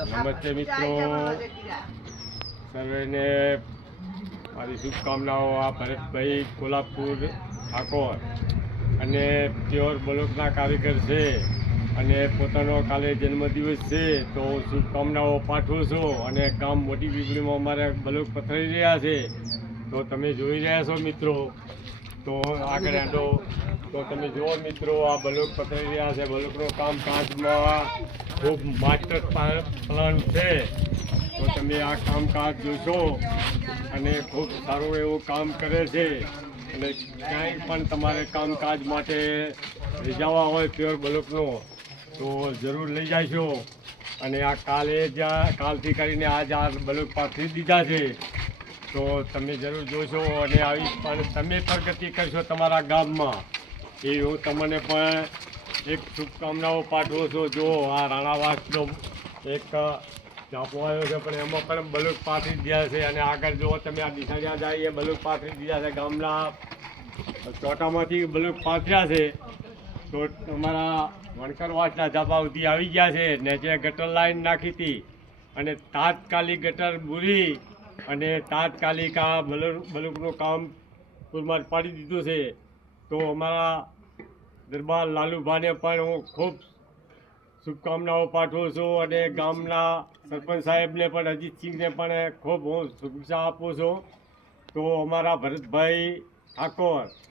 નમસ્તે મિત્રો, સર્વેને મારી શુભકામનાઓ. આ ભરતભાઈ કોલ્હાપુર ઠાકોર અને પ્યોર બ્લોકના કારીગર છે અને પોતાનો કાલે જન્મદિવસ છે, તો શુભકામનાઓ પાઠવું છું. અને ગામ મોટી પીપળીમાં અમારે બ્લોક પથરાઈ રહ્યા છે, તો તમે જોઈ રહ્યા છો મિત્રો. તો આગળ આડો તો તમે જુઓ મિત્રો, આ બ્લોક પથરાઈ રહ્યા છે. બ્લોકનું કામ કાચમાં ખૂબ માસ્ટર પ્લાન છે, તો તમે આ કામકાજ જોશો અને ખૂબ સારું એવું કામ કરે છે. અને ક્યાંય પણ તમારે કામકાજ માટે લઈ જવા હોય પ્યોર બ્લોકનો તો જરૂર લઈ જાશો. અને આ કાલથી કરીને આજ આ બ્લોક પાથરી દીધા છે, તો તમે જરૂર જોશો અને આવી પણ તમે પ્રગતિ કરશો તમારા ગામમાં, એ હું તમને પણ એક શુભકામનાઓ પાઠવું છું. જો આ રાણાવાસનો એક ઝાપો આવ્યો છે, પણ એમાં પણ બ્લોક પાથરી દીધા છે. અને આગળ જો તમે આ દિશા જ્યાં જાય એ બ્લોક પાથરી દીધા છે. ગામના ચોટામાંથી બ્લોક પાથર્યા છે, તો તમારા વણકરવાસના ઝાપા સુધી આવી ગયા છે. ને જે ગટર લાઈન નાખી હતી અને તાત્કાલિક ગટર બુરી અને તાત્કાલિક આ બ્લોકનું કામ પૂરમાં પાડી દીધું છે. તો અમારા દરબાર લાલુભાને પણ હું ખૂબ શુભકામનાઓ પાઠવું છું. અને ગામના સરપંચ સાહેબને પણ અજીતસિંહને પણ ખૂબ હું શુભેચ્છા આપું છું. તો અમારા ભરતભાઈ ઠાકોર